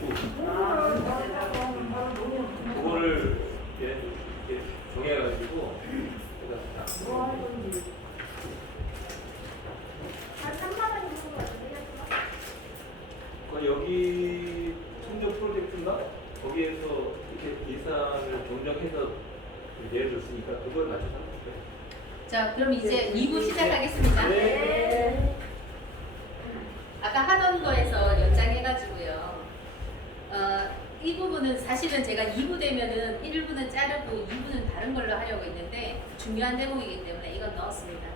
문구. 그거를 이렇게 정해가지고 한 3만 원 정도 같은데. 여기 청정 프로젝트인가? 거기에서 이렇게 예산을 정정해서 내줬으니까 그걸 맞춰서 하면 돼요. 자, 그럼 이제 2부 시작하겠습니다. 네. 아까 하던 거에서 연장해가지고요. 이 부분은 사실은 제가 2부 되면은 1부는 자르고 2부는 다른 걸로 하려고 했는데 중요한 대목이기 때문에 이건 넣었습니다.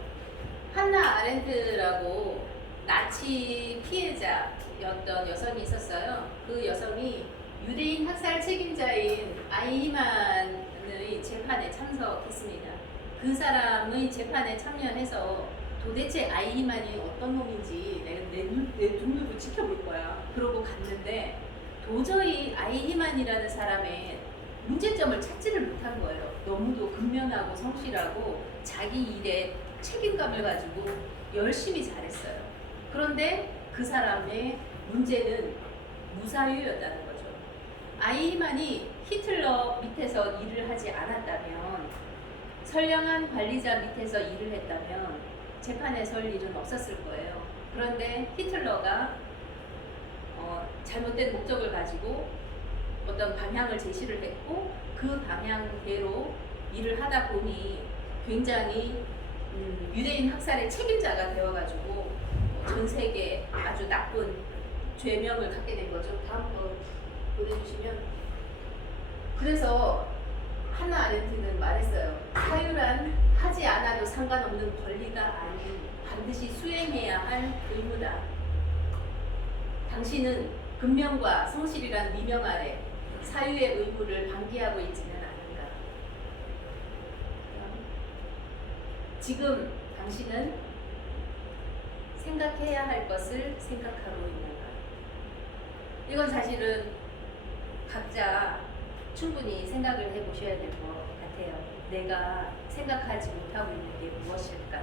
한나 아렌트라고 나치 피해자였던 여성이 있었어요. 그 여성이 유대인 학살 책임자인 아이히만의 재판에 참석했습니다. 그 사람의 재판에 참여해서 도대체 아이히만이 어떤 놈인지 내 눈으로 지켜볼 거야. 그러고 갔는데 도저히 아이히만이라는 사람의 문제점을 찾지를 못한 거예요. 너무도 근면하고 성실하고 자기 일에 책임감을 가지고 열심히 잘했어요. 그런데 그 사람의 문제는 무사유였다는 거죠. 아이히만이 히틀러 밑에서 일을 하지 않았다면, 선량한 관리자 밑에서 일을 했다면 재판에 설 일은 없었을 거예요. 그런데 히틀러가 잘못된 목적을 가지고 어떤 방향을 제시를 했고 그 방향대로 일을 하다 보니 굉장히 유대인 학살의 책임자가 되어가지고 전 세계에 아주 나쁜 죄명을 갖게 된 거죠. 다음 거 보내주시면. 그래서 한나 아렌트는 말했어요. 사유란 하지 않아도 상관없는 권리가 아닌 반드시 수행해야 할 의무다. 당신은 근면과 성실이란 미명 아래 사유의 의무를 방기하고 있지는 않은가. 지금 당신은 생각해야 할 것을 생각하고 있는가. 이건 사실은 각자 충분히 생각을 해보셔야 될 것 같아요. 내가 생각하지 못하고 있는 게 무엇일까?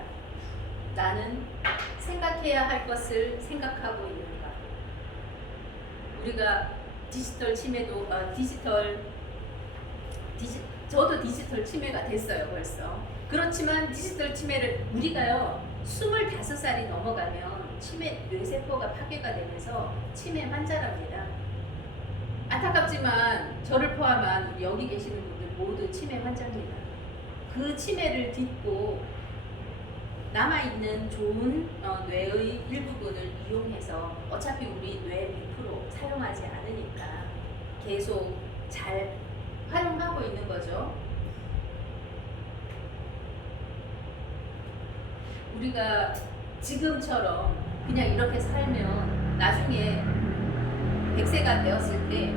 나는 생각해야 할 것을 생각하고 있는가? 우리가 디지털 치매도 저도 디지털 치매가 됐어요 벌써. 그렇지만 디지털 치매를 우리가요 25살이 넘어가면 치매 뇌세포가 파괴가 되면서 치매 환자랍니다. 안타깝지만 저를 포함한 우리 여기 계시는 분들 모두 치매 환자입니다. 그 치매를 딛고 남아있는 좋은 뇌의 일부분을 이용해서 어차피 우리 뇌 100% 사용하지 않으니까 계속 잘 활용하고 있는 거죠. 우리가 지금처럼 그냥 이렇게 살면 나중에 100세가 되었을 때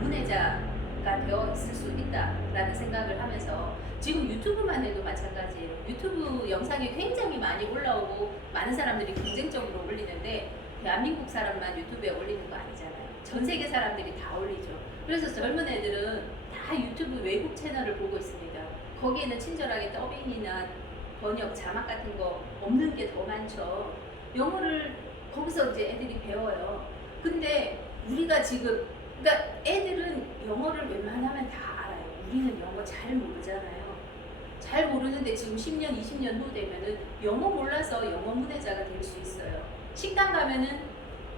문해자가 되어 있을 수 있다라는 생각을 하면서 지금 유튜브만 해도 마찬가지예요. 유튜브 영상이 굉장히 많이 올라오고 많은 사람들이 경쟁적으로 올리는데 대한민국 사람만 유튜브에 올리는 거 아니잖아요. 전 세계 사람들이 다 올리죠. 그래서 젊은 애들은 다 유튜브 외국 채널을 보고 있습니다. 거기에는 친절하게 더빙이나 번역, 자막 같은 거 없는 게 더 많죠. 영어를 거기서 이제 애들이 배워요. 근데 우리가 지금 그러니까 애들은 영어를 웬만하면 다 알아요. 우리는 영어 잘 모르잖아요. 잘 모르는데 지금 10년, 20년 후 되면은 영어 몰라서 영어 문해자가 될 수 있어요. 식당 가면은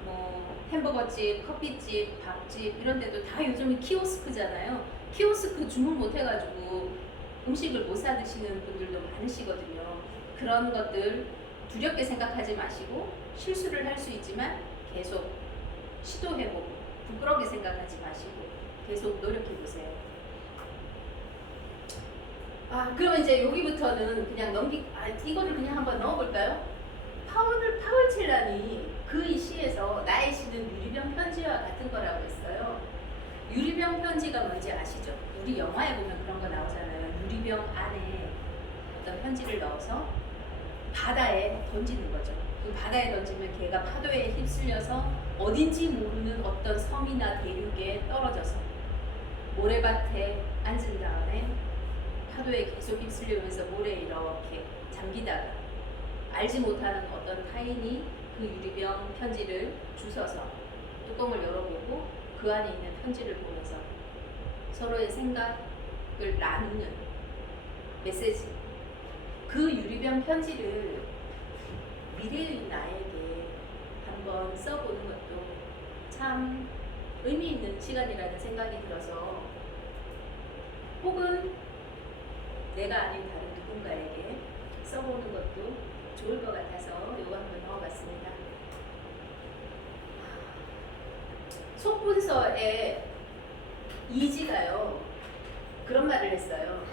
뭐 햄버거집, 커피집, 밥집 이런 데도 다 요즘은 키오스크잖아요. 키오스크 주문 못 해가지고 음식을 못 사 드시는 분들도 많으시거든요. 그런 것들 두렵게 생각하지 마시고 실수를 할 수 있지만 계속 시도해보고 부끄럽게 생각하지 마시고 계속 노력해보세요. 그럼 이제 여기부터는 그냥 이거를 그냥 한번 넣어볼까요? 파울 첼란이 그의 시에서 나의 시는 유리병 편지와 같은 거라고 했어요. 유리병 편지가 뭔지 아시죠? 우리 영화에 보면 그런 거 나오잖아요. 유리병 안에 어떤 편지를 넣어서 바다에 던지는 거죠. 그 바다에 던지면 걔가 파도에 휩쓸려서 어딘지 모르는 어떤 섬이나 대륙에 떨어져서 모래밭에 앉은 다음에 파도에 계속 휩쓸리면서 모래에 이렇게 잠기다가 알지 못하는 어떤 타인이 그 유리병 편지를 주워서 뚜껑을 열어보고 그 안에 있는 편지를 보면서 서로의 생각을 나누는 메시지. 그 유리병 편지를 미래의 나에게 한번 써보는 것도 참 의미 있는 시간이라는 생각이 들어서, 혹은 내가 아닌 다른 누군가에게 써보는 것도 좋을 것 같아서 이거 한번 넣어봤습니다. 속문서에 이지가요 그런 말을 했어요.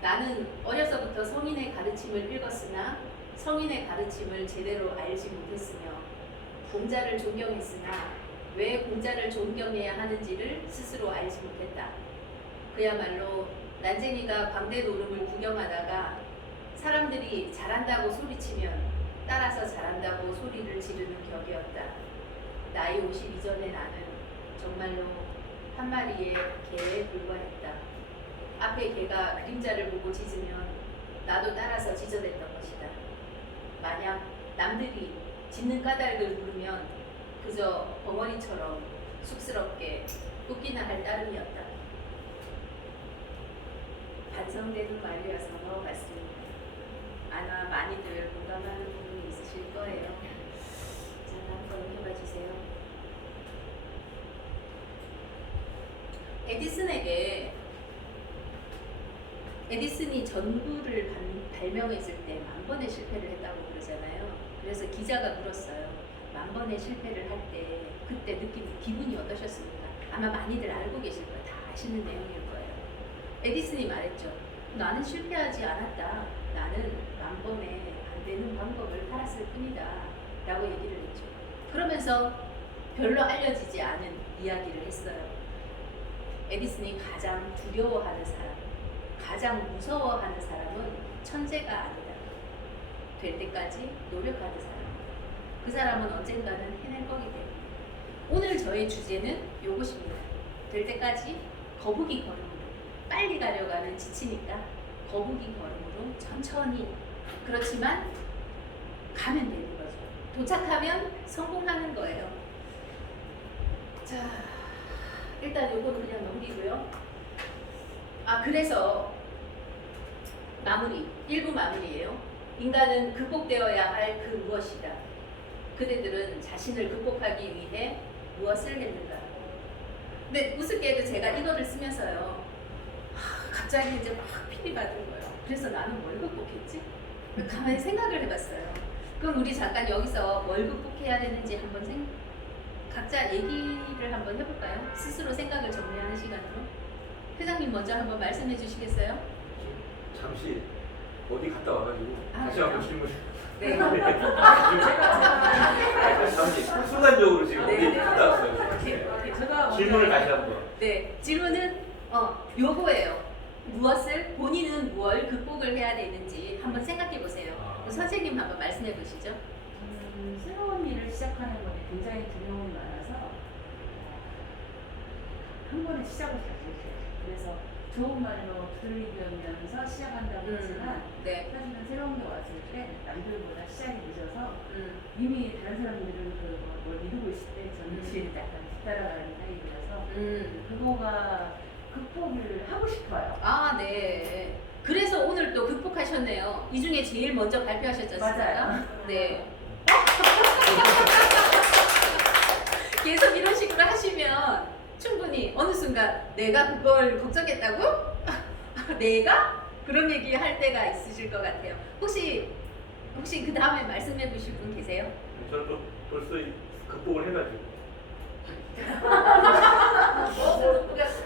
나는 어려서부터 성인의 가르침을 읽었으나 성인의 가르침을 제대로 알지 못했으며 공자를 존경했으나 왜 공자를 존경해야 하는지를 스스로 알지 못했다. 그야말로 난쟁이가 광대 노름을 구경하다가 사람들이 잘한다고 소리치면 따라서 잘한다고 소리를 지르는 격이었다. 나이 50 이전의 나는 정말로 한 마리의 개에 불과했다. 앞에 개가 그림자를 보고 짖으면 나도 따라서 짖어댔던 것이다. 만약 남들이 짖는 까닭을 물으면 그저 벙어리처럼 쑥스럽게 웃기나 할 따름이었다. 반성되는 말이어서 넣어봤습니다. 아마 많이들 공감하는 부분이 있으실 거예요. 자, 한번 해봐 주세요. 에디슨이 전구를 발명했을 때 10,000번의 실패를 했다고 그러잖아요. 그래서 기자가 물었어요. 10,000번의 실패를 할 때 그때 기분이 어떠셨습니까? 아마 많이들 알고 계실 거예요. 다 아시는 내용일 거예요. 에디슨이 말했죠. 나는 실패하지 않았다. 나는 10,000번에 안 되는 방법을 팔았을 뿐이다. 라고 얘기를 했죠. 그러면서 별로 알려지지 않은 이야기를 했어요. 에디슨이 가장 두려워하는 사람, 가장 무서워하는 사람은 천재가 아니다. 될 때까지 노력하는 사람. 그 사람은 언젠가는 해낼 거기 때문에. 오늘 저의 주제는 요것입니다. 될 때까지 거북이 걸음으로. 빨리 가려가는 지치니까 거북이 걸음으로 천천히. 그렇지만 가면 되는 거죠. 도착하면 성공하는 거예요. 자, 일단 요거는 그냥 넘기고요. 그래서 마무리, 1부 마무리예요. 인간은 극복되어야 할 그 무엇이다. 그대들은 자신을 극복하기 위해 무엇을 했는가. 근데 우습게도 제가 이거를 쓰면서요. 갑자기 이제 막 필이 받은 거예요. 그래서 나는 뭘 극복했지? 가만히 생각을 해봤어요. 그럼 우리 잠깐 여기서 뭘 극복해야 되는지 한번 각자 얘기를 한번 해볼까요? 스스로 생각을 정리하는 시간으로. 회장님 먼저 한번 말씀해 주시겠어요? 잠시 어디 갔다 와가지고 다시 그래요? 한번 질문. 네. 잠시 순간적으로 지금 네, 어디 네. 갔다 왔어요. 오케이. 제가 질문을 다시 한번. 네, 질문은 요거예요. 본인은 뭘 극복을 해야 되는지 한번 생각해 보세요. 선생님 한번 말씀해 보시죠. 새로운 일을 시작하는 것에 굉장히 두려움이 많아서 한 번에 시작을 잘 못해요. 그래서 좋은 말로 두들기면서 시작한다고 하지만 네. 사실은 새로운 게 왔을 때 남들보다 시작이 늦어서 이미 다른 사람들은 뭘 이루고 있을 때 저는 뒤에 약간 뒤따라가는 타입이라서 그거가 극복을 하고 싶어요. 네. 그래서 오늘 또 극복하셨네요. 이 중에 제일 먼저 발표하셨지 않습니까? 맞아요. 네. 계속 이런 식으로 하시면 충분히 어느 순간 내가 그걸 걱정했다고? 내가? 그런 얘기 할 때가 있으실 것 같아요. 혹시 그 다음에 말씀해 보실 분 계세요? 저는 또 벌써 극복을 해가지고.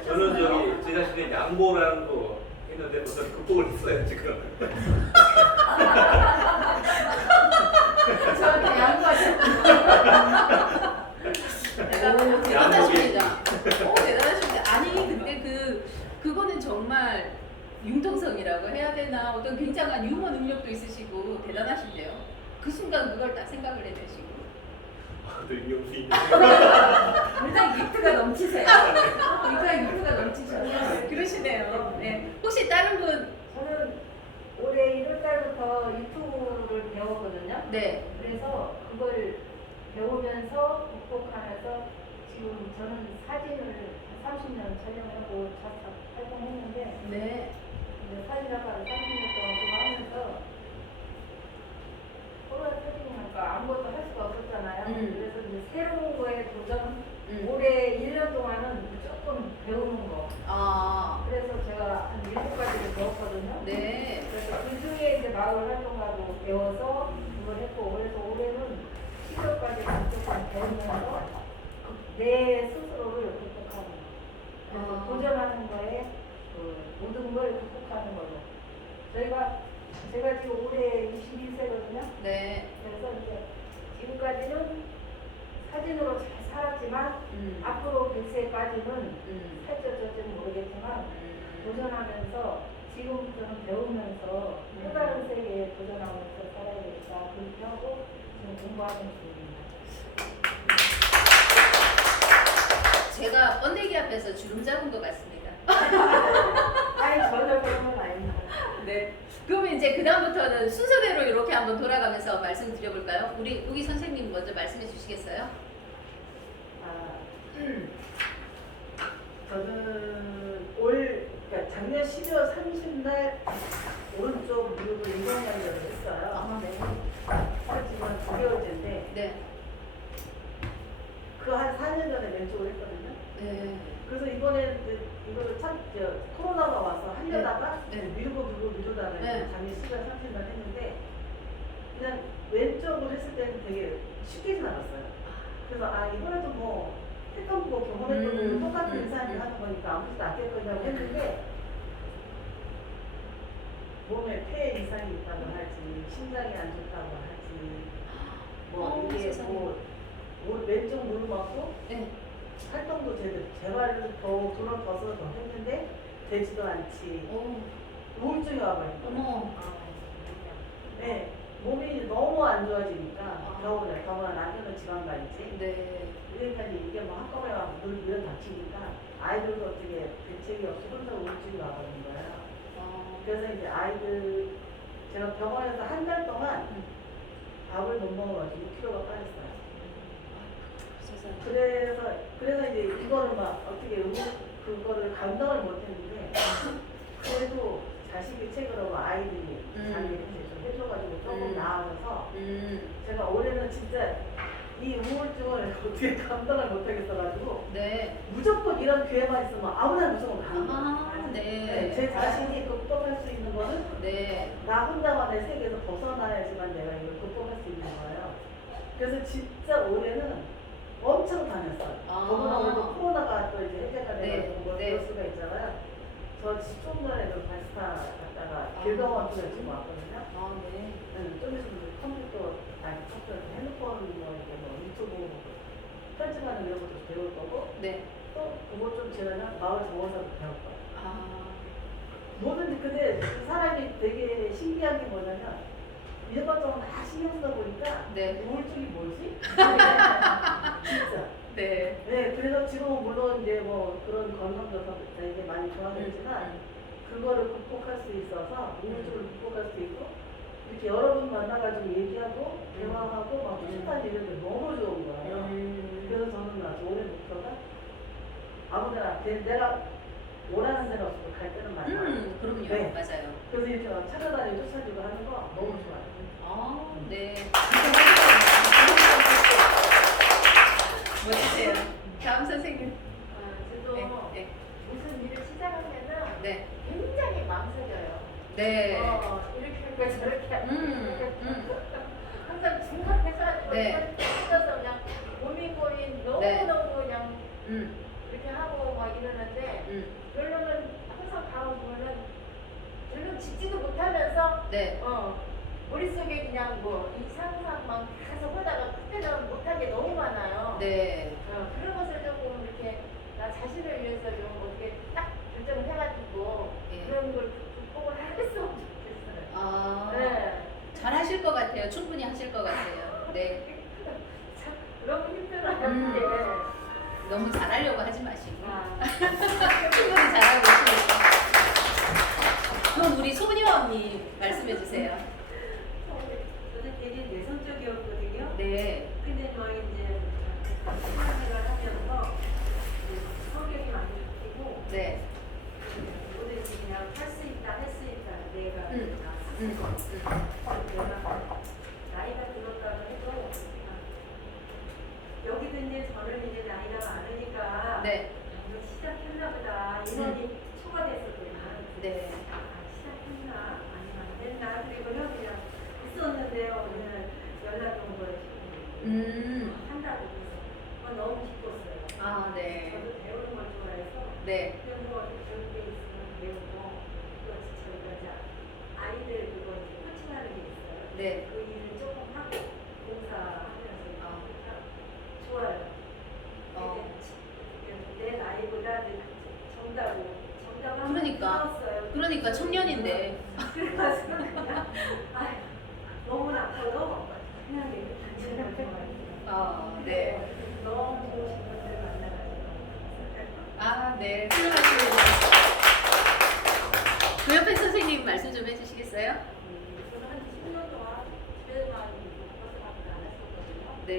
저는 저기 제 자신의 양보라는 거 했는데 벌써 극복을 했어요 지금. 저한테 양보하셨고 대단하십니다. 대단하십니다. 아니 근데 그거는 정말 융통성이라고 해야 되나, 어떤 굉장한 유머 능력도 있으시고 대단하신데요. 그 순간 그걸 딱 생각을 해내시고. 또 임용수인. 굉장히 기프가 넘치세요. 굉장히 기프가 넘치셔서 그러시네요. 네. 혹시 다른 분? 저는 올해 1월달부터 유튜브를 배웠거든요. 네. 그래서 그걸 배우면서 극복하면서 지금 저는 사진을 30년 촬영하고 작가 활동했는데 네. 이제 사진작가를 30년 동안 지금 하면서 코로나 터지니까 아무것도 할 수가 없었잖아요. 그래서 이제 새로운 거에 도전, 올해 1년 동안은 조금 배우는 거. 아, 그래서 제가 한 7가지를 배웠거든요. 네. 그래서 그 중에 이제 마을 활동가로 배워서 그걸 했고, 그래서 올해는 12월까지 조금 배우면서 내 스스로를 극복하는 거. 그래서 아. 도전하는 거에 그 모든 걸 극복하는 걸로. 제가 지금 올해 21세거든요. 네. 그래서 이제 지금까지는 사진으로 잘 살았지만 앞으로 100세까지는 살쪄질지는 모르겠지만 도전하면서 지금부터는 배우면서 또 다른 세계에 도전하면서 살아야겠다 그렇게 하고 지금 공부하는 중입니다. 제가 번데기 앞에서 주름 잡은 것 같습니다. 아니 전혀 그런 건 아닙니다. 네. 그러면 이제 그다음부터는 순서대로 이렇게 한번 돌아가면서 말씀드려볼까요? 우리 우기 선생님 먼저 말씀해 주시겠어요? 저는 그러니까 작년 12월 30날 오른쪽 무릎을 인공관절을 했어요. 아, 네. 하지만 9개월째인데 네. 그 한 4년 전에 왼쪽을 했거든요. 네. 그래서 이번에 이거를 코로나가 와서 하려다가 네. 미루다가 네. 작년 12월 30날 했는데 그냥 왼쪽을 했을 때는 되게 쉽게 지나갔어요. 그래서 이번에도 뭐 했던 거 경험했던 거 똑같은 인상이 하는 거니까 아무것도 아꼈거냐고 했는데 몸에 폐 이상이 있다고 하지 심장이 안 좋다고 하지 뭐 이게 세상에. 뭐 왼쪽 무릎하고 네. 활동도 제대로 재활을 더 돈을 벌어서 더 했는데 되지도 않지 오. 우울증이 와버린 거예요. 어머. 네, 몸이 너무 안 좋아지니까 아. 겨울에 더구나 남편은 지방간이지 네. 그러니까 이게 뭐 한꺼번에 와서 늘 다치니까 아이들도 어떻게 대책이 없이 혼자 우울증이 와버린 거예요. 그래서 이제 아이들 제가 병원에서 한 달 동안 밥을 못 먹어가지고 6kg가 빠졌어요. 세상에. 그래서 이제 이거를 막 어떻게 그거를 감당을 못했는데 그래도 자식이 책으로 아이들이 자기를 좀 해줘가지고 조금 나아져서 제가 올해는 진짜 이 우울증을 어떻게 감당을 못하겠어가지고 네. 무조건 이런 기회만 있으면 아무나 무조건 가는 거예요. 아, 네. 네, 제 자신이 극복할 수 있는 거는 네. 나 혼자만의 세계에서 벗어나야지만 내가 이걸 극복할 수 있는 거예요. 그래서 진짜 올해는 엄청 다녔어요. 아. 더구나 오늘도 코로나가 또 이제 해제가 네, 돼가지고 뭐 네. 그럴 수가 있잖아요. 저 좀 전에도 발스타 갔다가 길병원 쪽에 지금 왔거든요. 아, 네. 좀 있으면 컴퓨터, 핸드폰 이렇게 유튜브 편집하는 이런 것도 배울 거고 네. 또 그거 좀 지나면 마을 정원사도 배울 거예요. 아. 뭐든지 근데 그 사람이 되게 신기한 게 뭐냐면 이것저것 다 신경 쓰다 보니까 네. 우울증이 뭐지? 진짜. 네. 네, 그래서 지금은 물론 이제 뭐 그런 건강조사 되게 많이 좋아졌지만 그거를 극복할 수 있어서 우울증을 극복할 수 있고 이렇게 여러분 만나가지고 얘기하고 대화하고 막 수집하는 이런 게 너무 좋은 거예요. 그래서 저는 아주 올해 목표가 아무데나 내가 원하는 데가 없어도 갈 때는 많아요. 그럼요. 네. 맞아요. 그래서 이렇게 막 찾아다니고 쫓아주고 하는 거 너무 좋아요. 아, 네. 멋지세요. 다음 선생님. 저도 네. 네. 무슨 일을 시작하면은 네. 굉장히 망설여요. 네. 이렇게 할까 저렇게 할까. 항상 중간에서 네. 혼자서 그냥 고민 너무너무 그냥 이렇게 하고 막 이러는데 결론은 항상 가보면은 결론 짓지도 못하면서 네. 머릿속에 그냥 뭐 이 상상만 계속 하다가 그때는 못한 게 너무 많아요. 네. 그런 것을 조금 이렇게 나 자신을 위해서 좀 어떻게 딱 결정을 해가지고 예. 그런 걸 극복을 했으면 좋겠어요. 아. 네. 잘 하실 것 같아요. 충분히 하실 것 같아요. 네. 참 너무 힘들어요. 그게. 너무 잘하려고 하지 마시고. 충분히 아. 잘하고 있으니까. 그럼 우리 소녀 언니 말씀해 주세요. 저는 되게 내성적이었거든요. 네. 근데 뭐 이제 신앙생활 하면서 성격이 많이 바뀌고 네. 뭐든지 그냥 할 수 있다, 할 수 있다. 내가 나 음. 스스로. 내가 나이가 들었다고 해도 여기도 이제 저는 이제 나이가 많으니까 네. 이거 시작했나 보다. 인원이 초과됐었거든요. 네. 시작했나? 아니면 안 됐나? 그리고는 그냥 있었는데요. 오늘 연락이 온 거예요. 한다고 그래서 너무 기뻤어요. 아, 네. 저도 배우는 걸 좋아해서 네. 그래서 배울 게 있으면 배우고 또 저희가 이제 아이들 그거 이제 코칭하는 게 있어요. 네. 그 일을 조금 하고 봉사하면서 아. 좋아요. 어. 내 나이보다 정답하면 그러니까. 들었어요. 그러니까 청년인데. 그래서 그냥 너무 나빠도 그냥 내가 단체를 좋아해요. 아, 네. 너무 좋으신 분들 만나가지고. 아, 네. 훌륭하십니다. 그 옆에 선생님 말씀 좀 해주시겠어요? 저는 한 10년 동안 집에만 버스밖에 안 했었거든요. 네.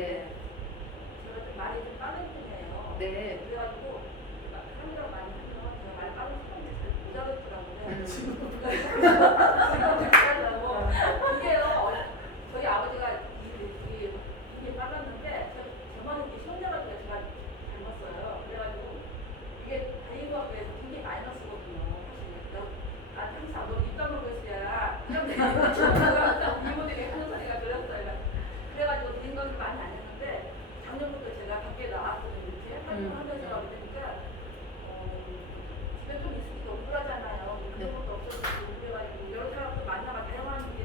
제가 좀 말이 좀 빠른 편이에요. 네. 그래가지고 하느라고 많이 하면 제가 말 빠른 사람들이 잘 못 알아듣더라고요. 음. 지금 이게요. 저희 아버지가 이게 빨랐는데 저만 이렇게 시험자가지고 제가 닮았어요. 그래가지고 이게 다이어트학교에서 굉장히 마이너스거든요. 사실 항상 너 입 다물고 있어야 이런 이모들이 하는 소리가 들었어요. 그래가지고 된 건 많이 안 했는데 작년부터 제가 밖에 나왔거든요. 이렇게 활동하면서 하게 되니까 집에 좀 있으니까 우울하잖아요. 그런 것도 없어지고 그래가지고 여러 사람도 만나가 다양한 게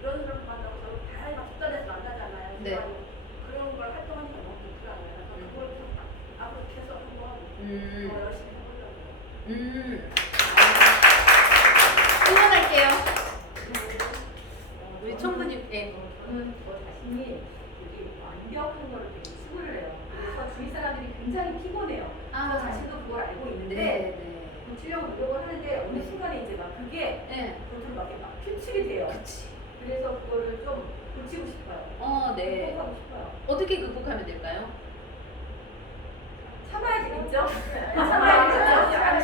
이런 사람 만나고 저런 다양한 집단에서 만나잖아요. 네. 그래가지고 그런 걸 활동하니까 너무 좋더라고요. 그래서 그걸 좀 앞으로 계속 한번 열심히 해보려고요. 응원할게요. 우리 총무님, 예. 저 자신이 되게 완벽한 거를 되게 추구를 해요. 그래서 주위 사람들이 굉장히 피곤해요. 저 자신도 그걸 알고 있는데 네. 고치려고 노력을 하는데 어느 순간에 이제 막 그게 네. 겉으로 막 표출이 돼요. 그치. 그래서 그거를 좀 고치고 싶어요. 네. 극복하고 싶어요. 어떻게 극복하면 될까요? 참아야 되겠죠? 참아야 되겠죠? 참아야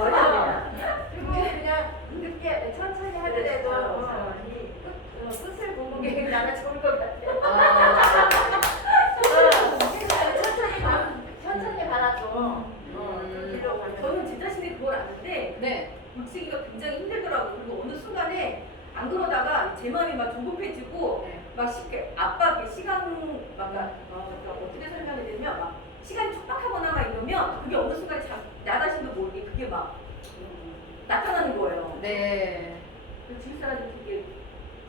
그리고 그냥 늦게 천천히 하더라도 끝을 보는 게 나는 좋을 것 같아요. 천천히 가라도 저는 제 자신이 그걸 아는데 네. 고치기가 굉장히 힘들더라고요. 그리고 어느 순간에 안 그러다가 제 마음이 막 조급해지고 네. 막 쉽게 압박에 어떻게 설명이 되면 막 시간이 촉박하거나 막 이러면 그게 어느 순간 나 자신도 모르게 그게 막 나타나는 거예요. 네. 그 주위 사람들이 되게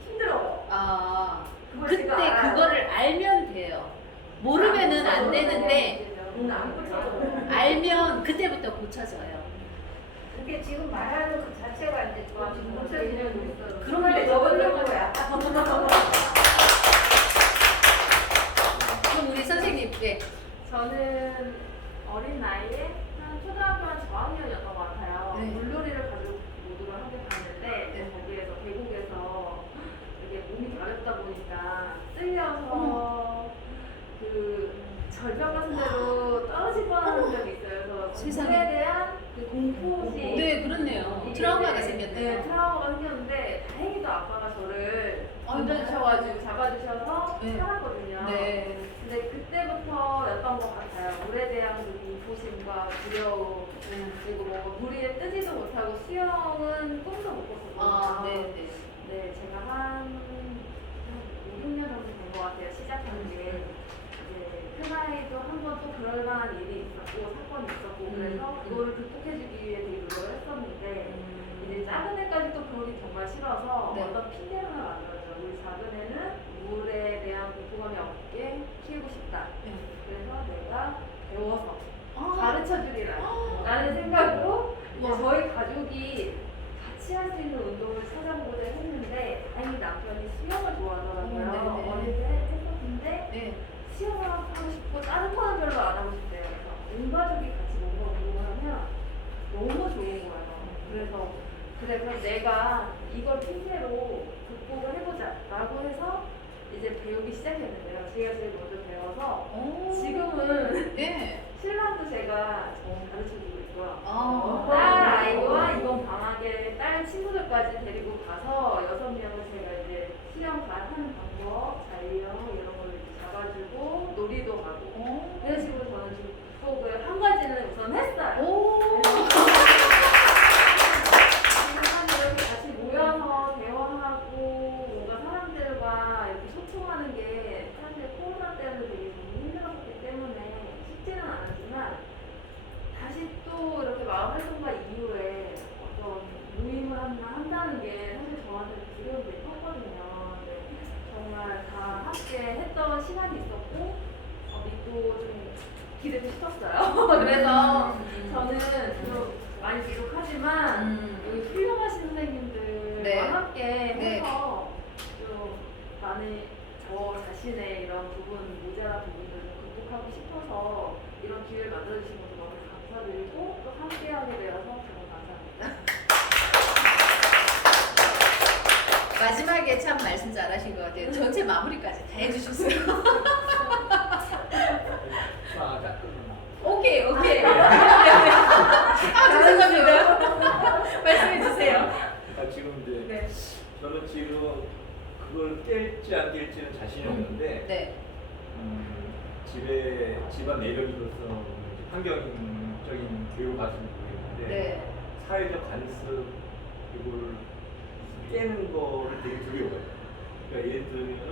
힘들어요. 아, 그걸 그때 제가 알아요. 그거를 알면 돼요. 모르면은 안 되는데, 안 고쳐져요. 알면 그때부터 고쳐져요. 그게 지금 말하는 그 자체가 이제 지금 고쳐지는 있어요. 그런 걸 게 적으려고 거야. 그럼 우리 선생님, 예. 저는 어린 나이에 한 초등학교 한 저학년이었던 것 같아요. 네. 물놀이를 가지고 모두를 함께 갔는데 네. 거기에서 계곡에서 이게 몸이 가렵다 보니까 쓸려서 그 절벽 같은 데로 떨어질 뻔한 적이 있어요. 그래서 세상에. 물에 대한 그 공포심. 네, 그렇네요. 이게 트라우마가 네, 생겼네요. 트라우마가 생겼는데 다행히도 아빠가 저를 아이고. 건져주셔가지고 잡아주셔서 네. 살았거든요. 네. 근데 그때부터였던 것 같아요. 물에 대한 그 공포심과 두려움, 그리고 뭐 물에 뜨지도 못하고 수영은 꿈도 못 꿨었거든요. 아, 네, 네. 네, 제가 한 5, 6년 정도 된 것 같아요. 시작한 게. 이제 큰아이도 한 번 또 그럴 만한 일이 있었고, 사건이 있었고, 그래서 그거를 극복해주기 위해 되게 노력을 했었는데, 이제 작은 애까지 또 그러기 정말 싫어서 네. 어떤 핑계를 하나 만들었죠. 우리 작은 애는 물에 대한 공포감이 없게 키우고 싶다. 네. 그래서 내가 배워서 아, 가르쳐 주리라 라는 생각으로 이제 와. 저희 가족이 같이 할 수 있는 운동을 찾아보고자 했는데 다행히 남편이 수영을 좋아하더라고요. 네네. 어릴 때 했었는데 네. 수영을 하고 싶고 다른 거는 별로 안 하고 싶대요. 그래서 온 가족이 같이 뭔가 운동을 하면 너무 좋은 거예요. 그래서 내가 이걸 핑계로 배우기 시작했는데요. 제가 제일 먼저 배워서 오. 지금은 네. 신랑도 제가 가르쳐주고 있고요. 아. 딸 아이와 이번 방학에 딸 친구들까지 데리고 가서 6명을 제가 이제 수영 하는 방법, 자유형 이런 걸 잡아주고 놀이도 가고 오. 이런 식으로 저는 지금 극복을 한 가지는 우선 했어요. 오. 지금 이렇게 같이 모여서 대화하고 뭔가 사람들과 이렇게 소통하는 게 사실 코로나 때문에 되게 좀 힘들었기 때문에 쉽지는 않았지만 다시 또 이렇게 마을 활동가 이후에 어떤 모임을 하나 한다는 게 사실 저한테 두려움이 되게 컸거든요. 근데 정말 다 함께 했던 시간이 있었고 믿고 좀 기대도 시켰어요. 그래서 저는 좀 많이 부족하지만 여기 훌륭하신 선생님들과 네. 함께 네. 해서 좀 많은 저 자신의 이런 모자란 부분들을 극복하고 싶어서 이런 기회를 만들어주신 것도 너무 감사드리고 또 함께하게 되어서 정말 감사합니다. 마지막에 참 말씀 잘하신 것 같아요. 전체 마무리까지 다 해주셨어요. 오케이. 죄송합니다. 말씀해 주세요. 지금 이제 네. 저는 지금 그걸 깰지 안 깰지는 자신이 없는데 네. 집안 내력으로서 환경적인 교육 말씀을 드리는데 네. 사회적 간섭 이걸 깨는 거를 되게 두려워요. 그러니까 예를 들면은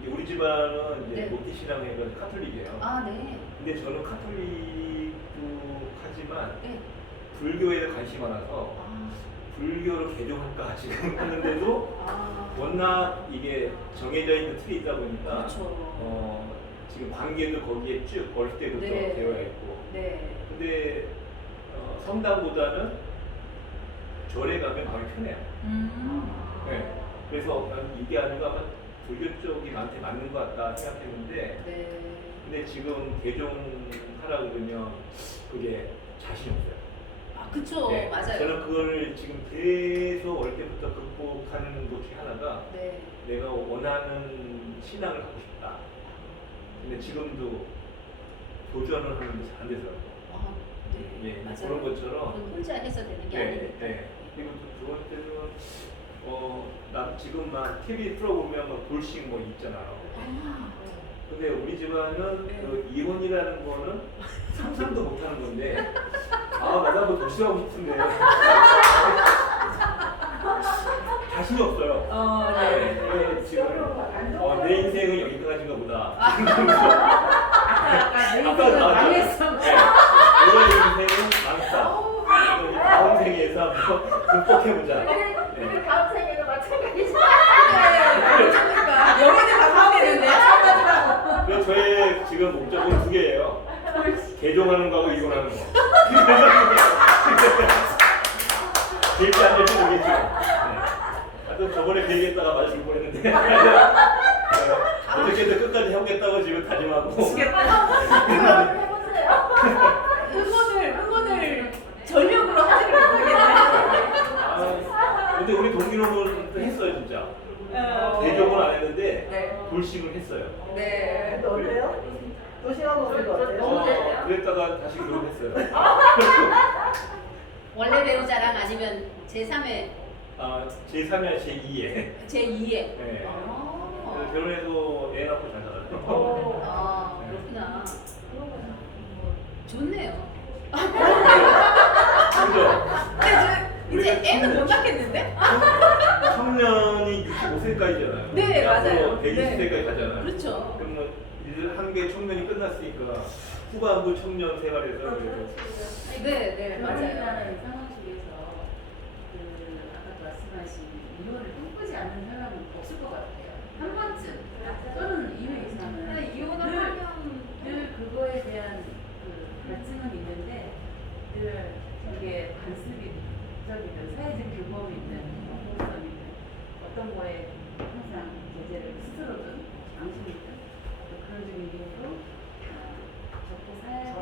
이제 우리 집안은 이제 네. 모티 신앙회가 카톨릭이에요. 아, 네. 근데 저는 카톨릭도 하지만 네. 불교에 관심이 많아서 아. 불교를 개종할까 지금 하는데도 아. 워낙 이게 정해져 있는 틀이 있다 보니까 그렇죠. 지금 관계도 거기에 쭉 어릴 때부터 네. 되어 있고 네. 근데 성당보다는 절에 가면 마음이 편해요. 네. 그래서 이게 아닌가 불교 쪽이 나한테 맞는 것 같다 생각했는데 네. 근데 지금 개종하라고 그러면 그게 자신이 없어요. 아, 그쵸. 네, 맞아요. 저는 그걸 지금 계속 어릴 때부터 극복하는 것 중에 하나가 네. 내가 원하는 신앙을 하고 싶다. 근데 지금도 도전을 하는데 잘 안 되더라고요. 아, 네. 예, 맞아요. 그런 것처럼 그건 혼자 해서 되는 게 네, 아니니까. 네. 그리고 두 번째는 나 지금 막 TV 프로그램에 막 돌싱 뭐 있잖아요. 근데 우리 집안은 네. 그 이혼이라는 거는 상상도 못하는 건데 나도 뭐 돌싱하고 싶은데 자신이 없어요. 네, 지금 내 인생은 여기까지인가 보다. 아까 나왔죠. 너의 인생은 망했다. 다음 생에서 한번 극복해보자. 우리 다음 생에도 마찬가지죠. 그러니까 영혼이 바뀌는데 마찬가지라고. 그래서 저의 지금 목적은 두 개예요. 개종하는 거하고 이혼하는 거. 될지 안 될지 모르겠죠. 하여튼 저번에 그 얘기했다가 맞을 뻔했는데 어떻게든 끝까지 해보겠다고 지금 다짐하고. 응원을 전력으로 하지를 못하겠네. 근데 우리 동기놈은 했어요 진짜. 개종은 안 했는데 네. 돌싱을 했어요. 네. 근데 어때요? 도시락 먹는 거 어때요? 그랬다가 다시 결혼했어요. 원래 배우자랑 아니면 제3회, 제3회 제2회. 제2회. 네. 결혼해서 애 낳고 잘 살아요. 아, 그렇구나. 좋네요. 그죠? 근데 이제 애는 못 낳겠는데? 청년이 65세까지잖아요. 네, 맞아요. 120세까지 가잖아요. 그렇죠. 그러면 한 개 청년이 끝났으니까 후반부 청년 생활에서 네, 맞아요. 우리나라의 상황 속에서 아까 말씀하신 이혼을 꿈꾸지 않는 사람은 없을 것 같아요. 한 번쯤 또는 이혼 이상은 이혼을 늘 그거에 대한 갈증은 있는데 늘 이게 관습적이든 사회적 규범이든 공공성이든 어떤 거에 항상 제재를 스스로든 당신이든 그런 적인 이유로 적고 살게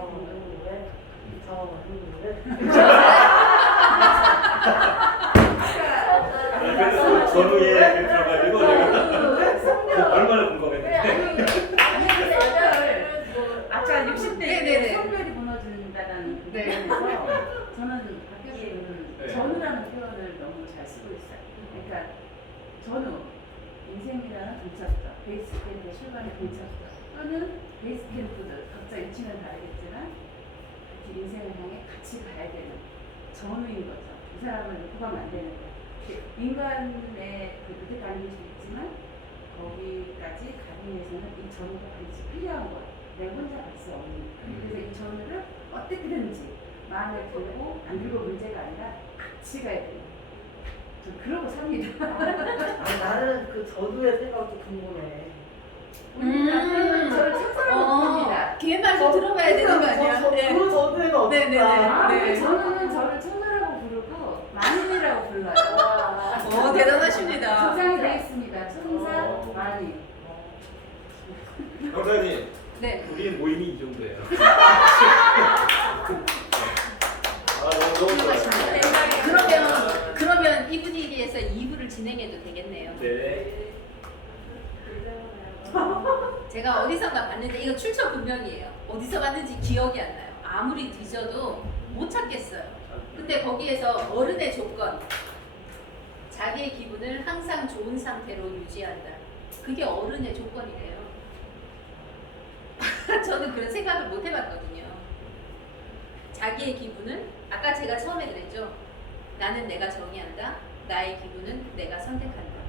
그래서 전후에 들어가지고 그러니까 저는 인생이라는 동차스다, 베이스 캠프 실감의 동차스다 또는 베이스 캠프들 각자 위치는 다르겠지만 같이 인생을 향해 같이 가야 되는 전우인 거죠. 이 사람을 놓고 가면 안 되는 거예요. 인간의 그 밑에 가는 수 있지만 거기까지 가기 위해서는 이 전우가 반드시 필요한 거예요. 내가 혼자 갈 수 없는. 그래서 이 전우를 어떻게든지 마음에 들고 안 들고 문제가 아니라 같이 가야 돼요. 저 그러고 삽니다. 나는 그 저도의 생각도 궁금해. 저를 천사라고 부릅니다. 걔 말도 들어봐야 되는 거 아니야? 네. 그 저도에는 어떨까? 네네네. 네. 저는 저를 천사라고 부르고 마님이라고 불러요. 대단하십니다. 조장이 되어 있습니다. 천사, 마님. 강사님, 네. 우리 모임이 이 정도예요. 너무 좋아요. 네. 그러면 이 분위기에서 2부를 진행해도 되겠네요. 네. 제가 어디선가 봤는데 이거 출처분명이에요. 어디서 봤는지 기억이 안 나요. 아무리 뒤져도 못 찾겠어요. 근데 거기에서 어른의 조건, 자기의 기분을 항상 좋은 상태로 유지한다. 그게 어른의 조건이래요. 저는 그런 생각을 못 해봤거든요. 자기의 기분을, 아까 제가 처음에 그랬죠. 나는 내가 정의한다. 나의 기분은 내가 선택한다.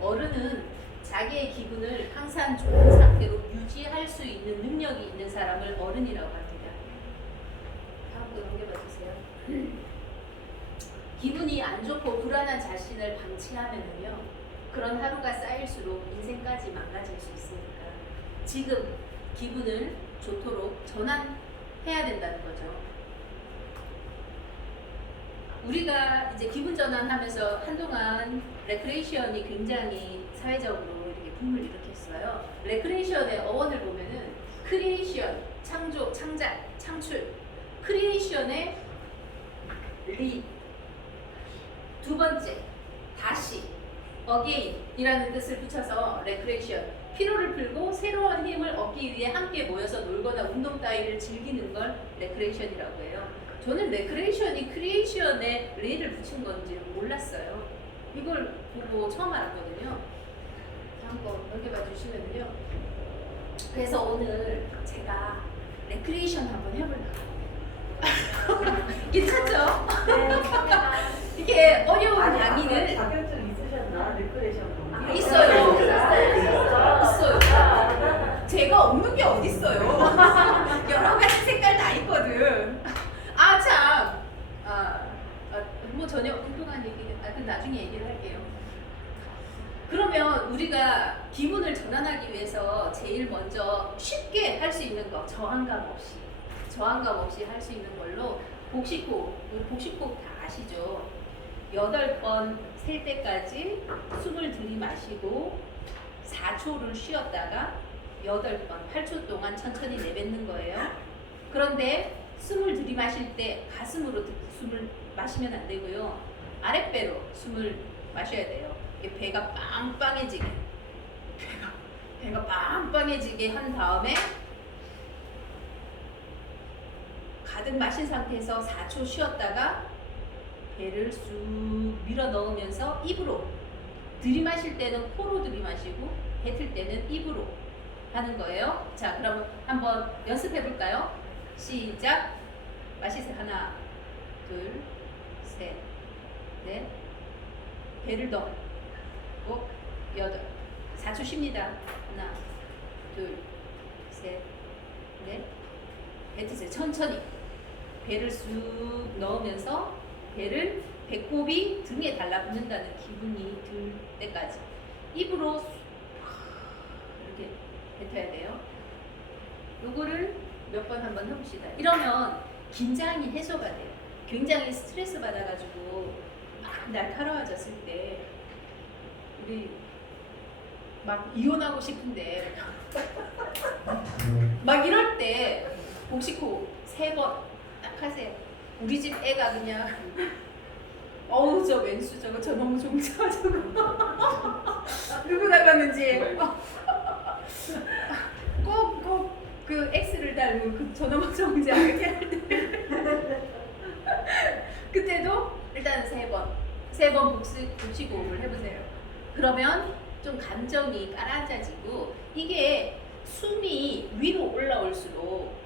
어른은 자기의 기분을 항상 좋은 상태로 유지할 수 있는 능력이 있는 사람을 어른이라고 합니다. 다음으로 넘겨봐 주세요. 기분이 안 좋고 불안한 자신을 방치하면은요, 그런 하루가 쌓일수록 인생까지 망가질 수 있으니까 지금 기분을 좋도록 전환해야 된다는 거죠. 우리가 이제 기분 전환하면서 한동안 레크레이션이 굉장히 사회적으로 이렇게 붐을 일으켰어요. 레크레이션의 어원을 보면은 크리에이션, 창조, 창작, 창출. 크리에이션의 리, 두 번째, 다시, 어게인이라는 뜻을 붙여서 레크레이션. 피로를 풀고 새로운 힘을 얻기 위해 함께 모여서 놀거나 운동 따위를 즐기는 걸 레크레이션이라고 해요. 저는 레크레이션이 크리에이션에 리를 붙인 건지 몰랐어요. 이걸 보고 처음 알았거든요. 한번 넘겨봐 주시면요. 그래서 오늘 제가 레크레이션 한번 해보려고. 괜찮죠? 이게 어려운 강의를 자격증 있으셨나? 레크레이션. 있어요. 있어요. 제가 없는 게 어딨어요. 여러 가지 색깔 다 있거든. 아 참. 뭐 전혀 그동안 얘기, 그 나중에 얘기를 할게요. 그러면 우리가 기분을 전환하기 위해서 제일 먼저 쉽게 할 수 있는 거, 저항감 없이 할 수 있는 걸로 복식호흡, 복식호흡 다 아시죠? 8번 셀 때까지 숨을 들이마시고 4초를 쉬었다가 8번, 8초 동안 천천히 내뱉는 거예요. 그런데 숨을 들이마실 때 가슴으로 숨을 마시면 안 되고요. 아랫배로 숨을 마셔야 돼요. 배가 빵빵해지게, 배가 빵빵해지게 한 다음에 가득 마신 상태에서 4초 쉬었다가 배를 쑥 밀어 넣으면서 입으로, 들이마실 때는 코로 들이마시고 뱉을 때는 입으로 하는 거예요. 자, 그럼 한번 연습해 볼까요? 시작. 마시세요. 하나, 둘, 셋, 넷. 배를 넣고 8. 4초 쉽니다. 하나, 둘, 셋, 넷. 뱉으세요. 천천히. 배를 쑥 넣으면서 배를 배꼽이 등에 달라붙는다는 기분이 들 때까지 입으로 이렇게 뱉어야 돼요. 요거를 몇 번 한번 해봅시다. 이러면 긴장이 해소가 돼요. 굉장히 스트레스 받아가지고 막 날카로워졌을 때 우리 막 이혼하고 싶은데 막 이럴 때 복식호흡 3번 딱 하세요. 우리 집 애가 그냥 어우 저 왼수 저거 저 너무 종자 저거 누구 닮았는지 꼭 그 X를 닮은 그 저놈 정자 이렇게 할 때 그때도 일단 3번 복식호흡을 그러면 좀 감정이 가라앉아지고 이게 숨이 위로 올라올수록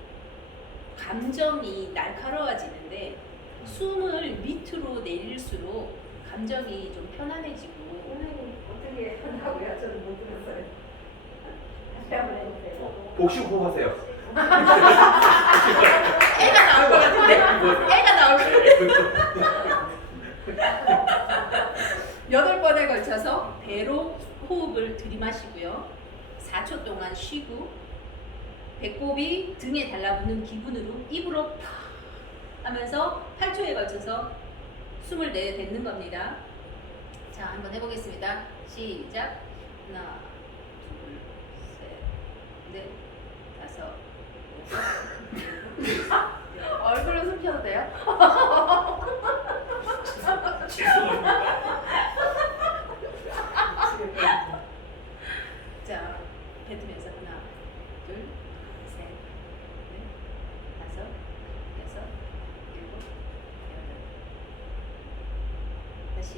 감정이 날카로워지는데 숨을 밑으로 내릴수록 감정이 좀 편안해지고 선생님 어떻게 한다고요? 저는 못 들었어요. 다시 한번 해주세요. 복식 호흡하세요. 애가 나올 것 같은데? 애가 나올 것 같은데? 8번에 걸쳐서 배로 호흡을 들이마시고요. 4초 동안 쉬고 배꼽이 등에 달라붙는 기분으로 입으로 팍 하면서 8초에 걸쳐서 숨을 내뱉는 겁니다. 자, 한번 해보겠습니다. 시작. 하나, 둘, 셋, 넷, 다섯, 여섯. 얼굴로 숨 쉬어도 돼요? 자, 뱉으면서 하나, 둘, 셋, 넷, 다섯, 여섯, 일곱, 여덟. 다시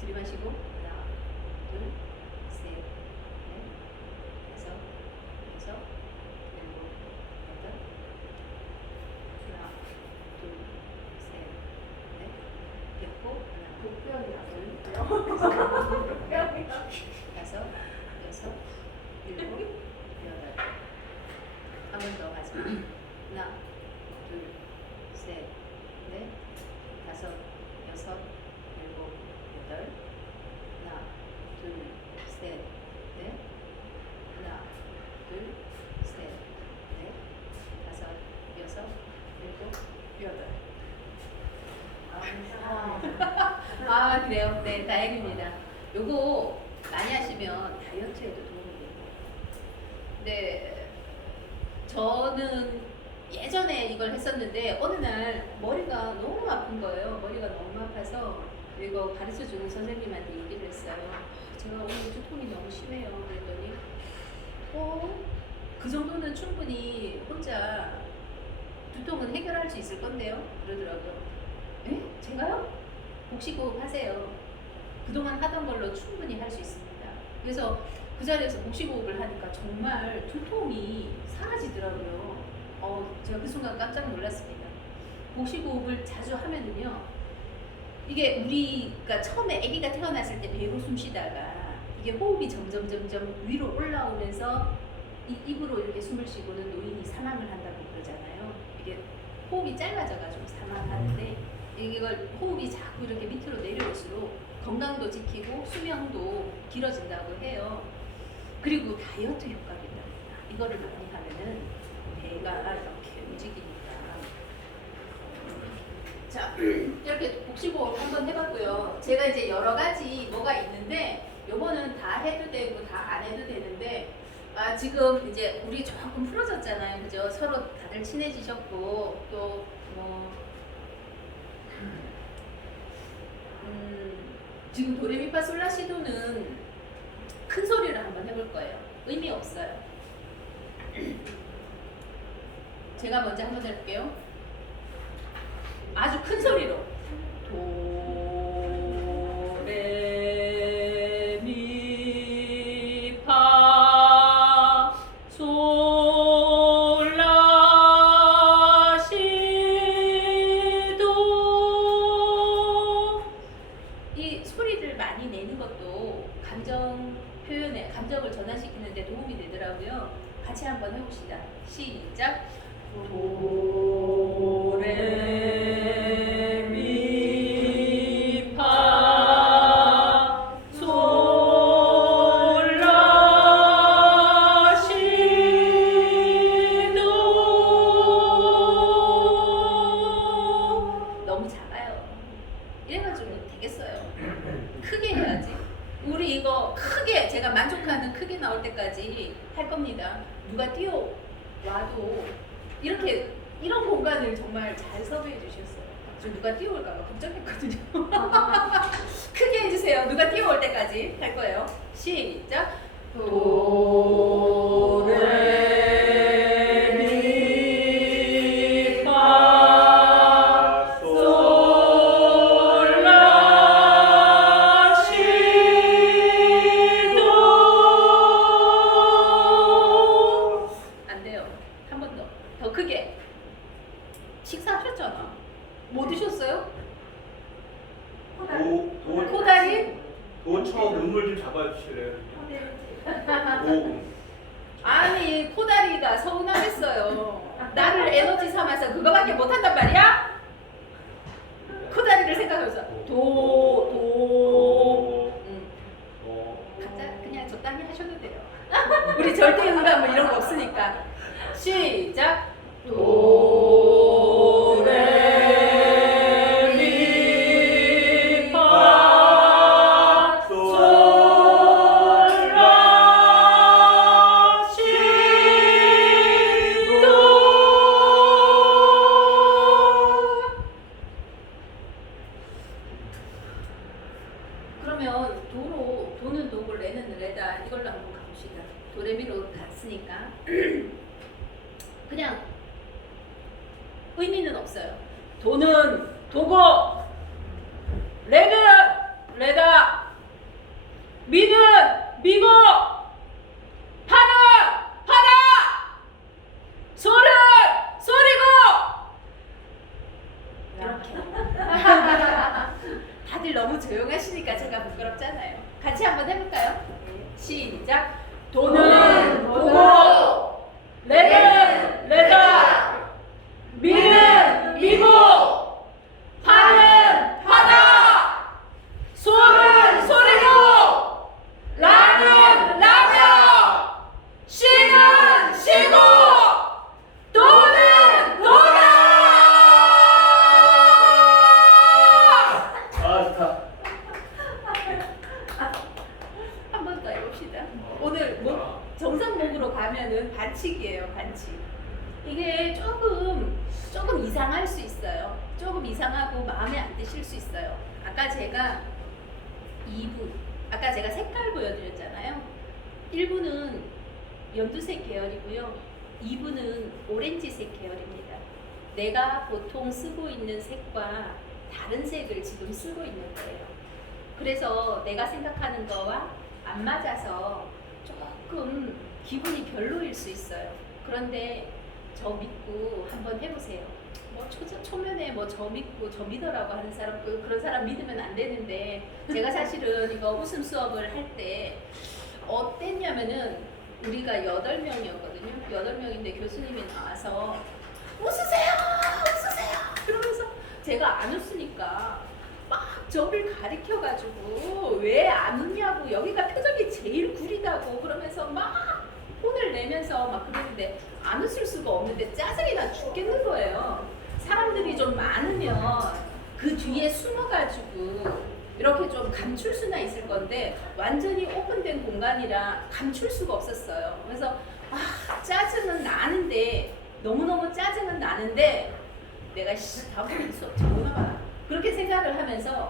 들이마시고 하나, 둘, 셋, 넷, 다섯, 여섯, 일곱, 여덟. 하나, 둘, 셋, 넷, 뱉고 하나, 복병이라서 다섯, 여섯, 일곱, 여덟. 한 번 더 가자. 하나, 둘, 셋, 넷, 다섯, 여섯, 일곱, 여덟. 하나, 둘, 셋, 넷. 하나, 둘, 셋, 넷, 다섯, 여섯, 일곱, 여덟. 아, 그래요? 네, 다행입니다. 요거 많이 하시면 다이어트에도 도움이 돼요. 근데 저는 예전에 이걸 했었는데 어느 날 머리가 너무 아픈 거예요. 머리가 너무 아파서 이거 가르쳐 주는 선생님한테 얘기를 했어요. 제가 오늘 두통이 너무 심해요. 그랬더니 그 정도는 충분히 혼자 두통은 해결할 수 있을 건데요. 그러더라고요. 에? 제가요? 복식호흡 하세요. 그동안 하던 걸로 충분히 할 수 있습니다. 그래서 그 자리에서 복식호흡을 하니까 정말 두통이 사라지더라고요. 제가 그 순간 깜짝 놀랐습니다. 복식호흡을 자주 하면은요, 이게 우리가 처음에 아기가 태어났을 때 배로 숨 쉬다가 이게 호흡이 점점 위로 올라오면서 이 입으로 이렇게 숨을 쉬고는 노인이 사망을 한다고 그러잖아요. 이게 호흡이 짧아져가지고 사망하는데 이걸 호흡이 자꾸 이렇게 밑으로 내려올수록 건강도 지키고 수명도 길어진다고 해요. 그리고 다이어트 효과가 있답니다. 이거를 많이 하면은 배가 이렇게 움직이니까. 자, 이렇게 복식호흡 한번 해봤고요. 제가 이제 여러 가지 뭐가 있는데 요거는 다 해도 되고 다 안 해도 되는데 지금 이제 우리 조금 풀어졌잖아요. 그죠? 서로 다들 친해지셨고 또 뭐 지금 도레미파솔라시도는 큰 소리를 한번 해볼 거예요. 의미 없어요. 제가 먼저 한번 해볼게요. 아주 큰 소리로 도레미파 솔라시도. 이 소리를 많이 내는 것도 감정 표현에 감정을 전환시키는 데 도움이 되더라고요. 같이 한번 해봅시다. 시작. 도레미파 솔라시도. 너무 작아요. 이래가지고 되겠어요. 크게 해야지. 우리 이거 크게, 제가 만족하는 크게 나올 때까지 할 겁니다. 누가 뛰어와도 이렇게 이런 공간을 정말 잘 섭외해 주셨어요. 저 누가 뛰어올까봐 걱정했거든요. 크게 해주세요. 누가 뛰어올 때까지 할 거예요. 시작. 도레미파 솔라시도. 5초 음을 좀 잡아주실래요? 5음. 아니 코다리가 서운하겠어요. 나를 에너지 삼아서 그거밖에 못한단 말이야? 코다리를 생각하면서 각자 그냥 적당히 하셔도 돼요. 우리 절대 음감 뭐 이런 거 없으니까. 시작. 도레미파 그러면 도는 도고 레는 레다 이걸로 한번 가봅시다. 도레미로 갔으니까 그냥 의미는 없어요. 도는 도고 레는 레다 미는 미고 파는 파다 소는 소리고 이렇게 다들 너무 조용하시니까 제가 부끄럽잖아요. 같이 한번 해볼까요? 시작. 도는 도고 레는 레다 미는 미고 파는 파다 소는 소리고 라는 라며 쉬는 쉬고 도는 도다. 아 좋다. 한 번 더 해봅시다. 오늘 정상목으로 가면은 반칙이에요, 반칙. 이게 조금 이상할 수 있어요. 조금 이상하고 마음에 안 드실 수 있어요. 아까 제가 2부, 아까 제가 색깔 보여드렸잖아요. 1부는 연두색 계열이고요. 2부는 오렌지색 계열입니다. 내가 보통 쓰고 있는 색과 다른 색을 지금 쓰고 있는 거예요. 그래서 내가 생각하는 거와 안 맞아서 조금 기분이 별로일 수 있어요. 그런데 저 믿고 한번 해보세요. 뭐 초면에 뭐 저 믿고 저 믿으라고 하는 사람, 그런 사람 믿으면 안 되는데, 제가 사실은 이거 웃음 수업을 할 때 어땠냐면은 우리가 8명이었거든요. 8명인데 교수님이 나와서 웃으세요! 웃으세요! 그러면서 제가 안 웃으니까 막 저를 가리켜가지고 왜 안 웃냐고, 여기가 표정이 제일 구리다고 그러면서 막 혼을 내면서 막 그러는데 안 웃을 수가 없는데 짜증이 나 죽겠는 거예요. 사람들이 좀 많으면 그 뒤에 숨어가지고 이렇게 좀 감출 수나 있을 건데 완전히 오픈된 공간이라 감출 수가 없었어요. 그래서 짜증은 나는데, 너무너무 짜증은 나는데 내가 다음번에 수업 전문화가 그렇게 생각을 하면서